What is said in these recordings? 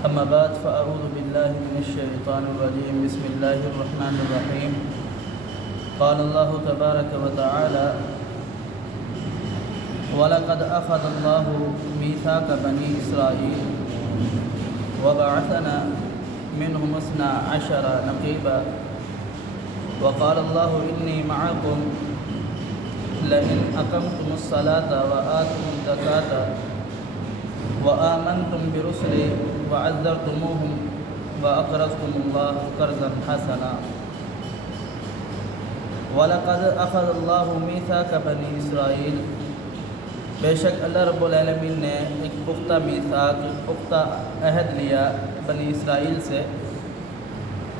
أما بعد فأعوذ بالله من الشيطان الرجيم. بسم الله الرحمن الرحيم. قال الله تبارك وتعالى: وَلَقَدْ أَخَذَ اللَّهُ مِيثَاقَ بَنِي إِسْرَائِيلَ وَبَعَثْنَا مِنْهُمْ 12 نقيبا وقال الله إني معكم لئن أقمتم الصلاة وآتم الزكاة وآمنتم برسلي وعزرتموهم وأقرضتم الله قرضا حسنا. وَلَقَدْ أَخَذَ اللَّهُ مِيثَاقَ بَنِي إِسْرَائِيلَ، بے شک اللہ رب العالمین نے ایک پختہ میثاق، پختہ عہد لیا بنی اسرائیل سے.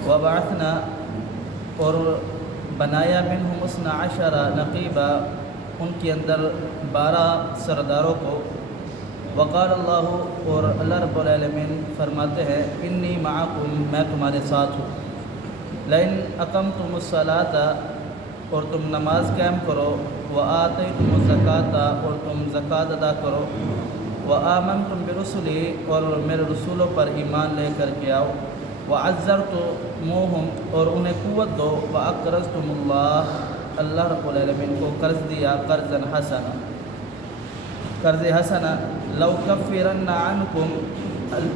وَبَعَثْنَا، اور بنایا منہم 12 نقیبا، ان کے اندر 12 سرداروں کو. وقال اللہ، اور اللہ رب العالمین فرماتے ہیں: انی معکم، میں تمہارے ساتھ ہوں. لئن اقمتم الصلاۃ، اور تم نماز قائم کرو. وآتیتم الزکاۃ، اور تم زکوٰۃ ادا کرو. وآمنتم برسلی، اور میرے رسولوں پر ایمان لے کر کے آؤ. وعزرتموہم، اور انہیں قوت دو. وأقرضتم اللہ، اللہ رب العالمین کو قرض دیا. قرضا حسنا، قرض حسنا. لو کفرن عنکم،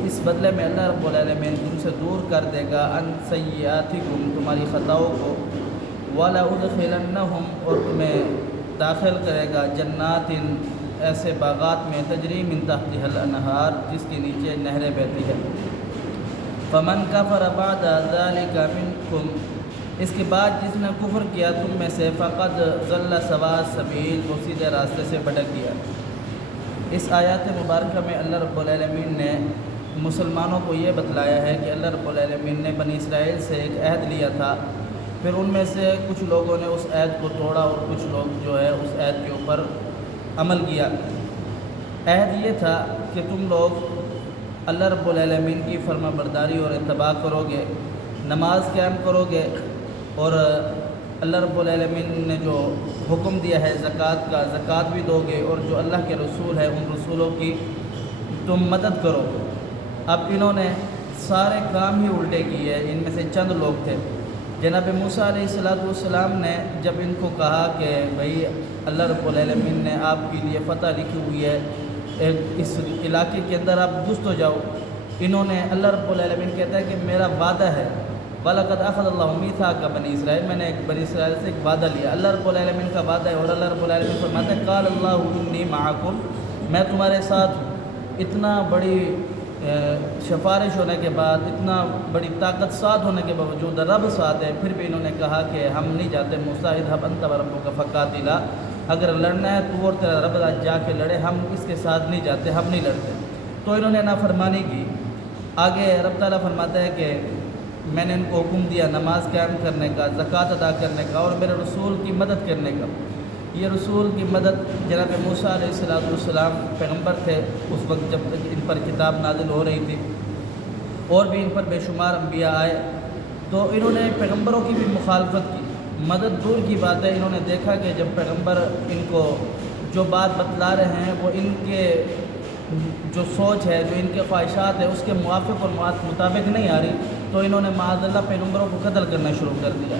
اس بدلے میں اللہ رب العالمین تم سے دور کر دے گا. ان سیئاتکم، تمہاری خطاؤں کو. وَلَأُدْخِلَنَّهُمْ، اور تمہیں داخل کرے گا. جنات، ایسے باغات میں. تجری من تحتها الانہار، جس کے نیچے نہریں بہتی ہے. فمن کفر بعد ذلك منکم، اس کے بعد جس نے کفر کیا تم میں سے. فقد ضل سواء السبیل، وہ سیدھے راستے سے بھٹک گیا. اس آیات مبارکہ میں اللہ رب العالمین نے مسلمانوں کو یہ بتلایا ہے کہ اللہ رب العالمین نے بنی اسرائیل سے ایک عہد لیا تھا. پھر ان میں سے کچھ لوگوں نے اس عہد کو توڑا اور کچھ لوگ جو ہے اس عہد کے اوپر عمل کیا. عہد یہ تھا کہ تم لوگ اللہ رب العالمین کی فرما برداری اور اتباع کرو گے، نماز قائم کرو گے، اور اللہ رب العالمین نے جو حکم دیا ہے زکوٰۃ کا، زکوٰۃ بھی دو گے، اور جو اللہ کے رسول ہے ان رسولوں کی تم مدد کرو. اب انہوں نے سارے کام ہی الٹے کیے. ان میں سے چند لوگ تھے. جناب موسیٰ علیہ السلام نے جب ان کو کہا کہ بھئی اللہ رب العالمین نے آپ کے لیے فتح لکھی ہوئی ہے، اس علاقے کے اندر آپ گھس ہو جاؤ. انہوں نے، اللہ رب العالمین کہتا ہے کہ میرا وعدہ ہے. وَلَقَدْ أَخَذَ اللَّهُ مِيثَاقَ بَنِي إِسْرَائِيلَ، میں نے ایک بنی اسرائیل سے ایک وعدہ لیا. اللہ رب العالمین کا وعدہ ہے، اور اللہ رب العالمین فرماتا ہے: قَالَ اللَّهُ إِنِّي مَعَكُمْ، میں تمہارے ساتھ ہوں. اتنا بڑی سفارش ہونے کے بعد، اتنا بڑی طاقت ساتھ ہونے کے باوجود رب ساتھ ہے، پھر بھی انہوں نے کہا کہ ہم نہیں جاتے. موسیٰ اذهب أنت وربك فقاتلا، اگر لڑنا ہے تو اور تیرا رب جا کے لڑے، ہم اس کے ساتھ نہیں جاتے، ہم نہیں لڑتے. تو انہوں نے نافرمانی کی. آگے رب تعالیٰ فرماتا ہے کہ میں نے ان کو حکم دیا نماز قائم کرنے کا، زکوٰۃ ادا کرنے کا، اور میرے رسول کی مدد کرنے کا. یہ رسول کی مدد، جناب موسیٰ علیہ السلام پیغمبر تھے اس وقت جب تک ان پر کتاب نازل ہو رہی تھی، اور بھی ان پر بے شمار انبیاء آئے. تو انہوں نے پیغمبروں کی بھی مخالفت کی. مدد دور کی بات ہے، انہوں نے دیکھا کہ جب پیغمبر ان کو جو بات بتلا رہے ہیں وہ ان کے جو سوچ ہے، جو ان کے خواہشات ہے، اس کے موافق اور مطابق نہیں آ رہی، تو انہوں نے معاذ اللہ پیغمبروں کو قتل کرنا شروع کر دیا.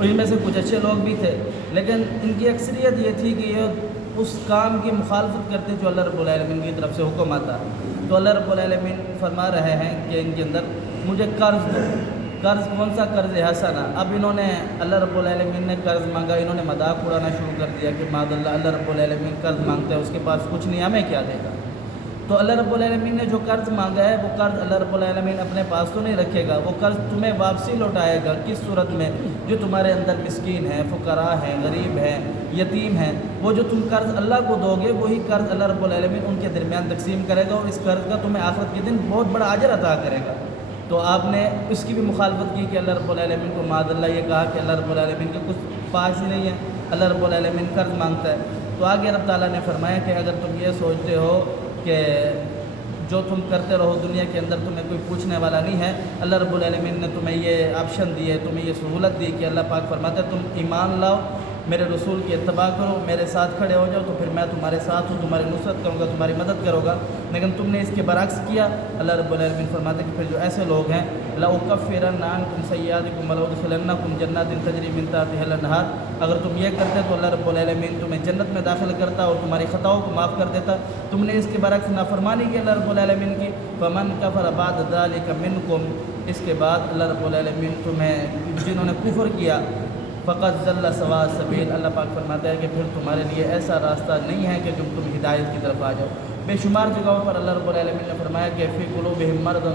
ان میں سے کچھ اچھے لوگ بھی تھے، لیکن ان کی اکثریت یہ تھی کہ یہ اس کام کی مخالفت کرتے جو اللہ رب العالمین کی طرف سے حکم آتا. تو اللہ رب العالمین فرما رہے ہیں کہ ان کے اندر مجھے قرض دو. قرض کون سا؟ قرض حسنا. اب انہوں نے، اللہ رب العالمین نے قرض مانگا، انہوں نے مذاق اڑانا شروع کر دیا کہ معاذ اللہ رب العالمین قرض مانگتا ہے، اس کے پاس کچھ نہیں، ہمیں کیا دے گا. تو اللہ رب العالمین نے جو قرض مانگا ہے وہ قرض اللہ رب العالمین اپنے پاس تو نہیں رکھے گا، وہ قرض تمہیں واپسی لوٹائے گا. کس صورت میں؟ جو تمہارے اندر مسکین ہیں، فقراء ہیں، غریب ہیں، یتیم ہیں، وہ جو تم قرض اللہ کو دو گے وہی قرض اللہ رب العالمین ان کے درمیان تقسیم کرے گا، اور اس قرض کا تمہیں آخرت کے دن بہت بڑا اجر عطا کرے گا. تو آپ نے اس کی بھی مخالفت کی کہ اللہ رب العالمین کو معاذ اللہ یہ کہا کہ اللہ رب العالمین کے کچھ پاس ہی نہیں ہے، اللہ رب العالمین قرض مانگتا ہے. تو آگے رب تعالیٰ نے فرمایا کہ اگر تم یہ سوچتے ہو کہ جو تم کرتے رہو دنیا کے اندر تمہیں کوئی پوچھنے والا نہیں ہے، اللہ رب العالمین نے تمہیں یہ آپشن دی ہے، تمہیں یہ سہولت دی کہ اللہ پاک فرماتا ہے تم ایمان لاؤ میرے رسول کی اتباع کرو، میرے ساتھ کھڑے ہو جاؤ، تو پھر میں تمہارے ساتھ ہوں، تمہاری نصرت کروں گا، تمہاری مدد کروں گا۔ لیکن تم نے اس کے برعکس کیا۔ اللہ رب العالمین فرماتے ہیں کہ پھر جو ایسے لوگ ہیں لَأُكَفِّرَنَّ عَنكُمْ سَيِّئَاتِكُمْ وَلَأُدْخِلَنَّكُمْ جَنَّاتٍ تَجْرِي مِن تَحْتِهَا الْأَنْهَارُ، اگر تم یہ کرتے تو اللہ رب العالمین تمہیں جنت میں داخل کرتا اور تمہاری خطاؤں کو معاف کر دیتا۔ تم نے اس کے برعکس نافرمانی کی اللہ رب العالمین کی۔ فَمَنْ كَفَرَ بَعْدَ ذَلِكَ مِنْكُمْ، اس کے بعد اللہ رب العالمین تمہیں جنہوں نے کفر کیا فقط ضل سواء السبیل، اللہ پاک فرماتا ہے کہ پھر تمہارے لیے ایسا راستہ نہیں ہے کہ تم ہدایت کی طرف آ جاؤ۔ بے شمار جگہوں پر اللہ رب العالمین نے فرمایا کہ فی قلوبہم مرض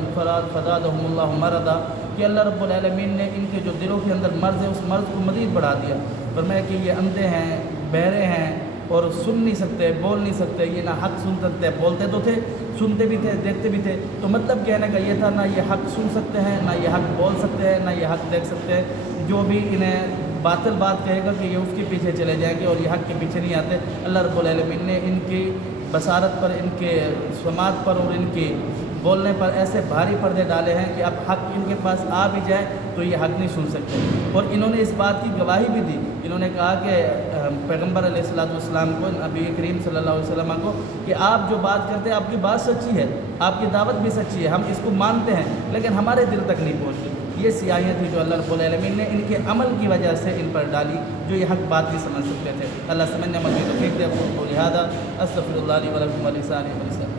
فزادہم اللہ مرضا، کہ اللہ رب العالمین نے ان کے جو دلوں کے اندر مرض ہے اس مرض کو مزید بڑھا دیا۔ فرمایا کہ یہ اندھے ہیں، بہرے ہیں اور سن نہیں سکتے، بول نہیں سکتے، یہ نہ حق سن سکتے، بولتے تو تھے، سنتے بھی تھے، دیکھتے بھی تھے۔ تو مطلب کہنے کا یہ تھا نہ یہ حق سن سکتے ہیں، نہ یہ حق بول سکتے ہیں، نہ یہ حق دیکھ سکتے ہیں۔ جو بھی انہیں باطل بات کہے گا کہ یہ اس کے پیچھے چلے جائیں گے اور یہ حق کے پیچھے نہیں آتے۔ اللہ رب العالمین نے ان کی بصارت پر، ان کے سماعت پر اور ان کے بولنے پر ایسے بھاری پردے ڈالے ہیں کہ اب حق ان کے پاس آ بھی جائے تو یہ حق نہیں سن سکتے۔ اور انہوں نے اس بات کی گواہی بھی دی، انہوں نے کہا کہ پیغمبر علیہ السلام کو، نبی کریم صلی اللہ علیہ وسلم کو، کہ آپ جو بات کرتے ہیں آپ کی بات سچی ہے، آپ کی دعوت بھی سچی ہے، ہم اس کو مانتے ہیں، لیکن ہمارے دل تک نہیں پہنچتی۔ یہ سیاحیت تھی جو اللہ رب العالمین نے ان کے عمل کی وجہ سے ان پر ڈالی، جو یہ حق بات نہیں سمجھ سکتے تھے۔ اللہ سمجھنے عمل کی توفیق دے۔ اقول قولی ھذا استغفر اللہ لی ولکم ولسائر المسلمین۔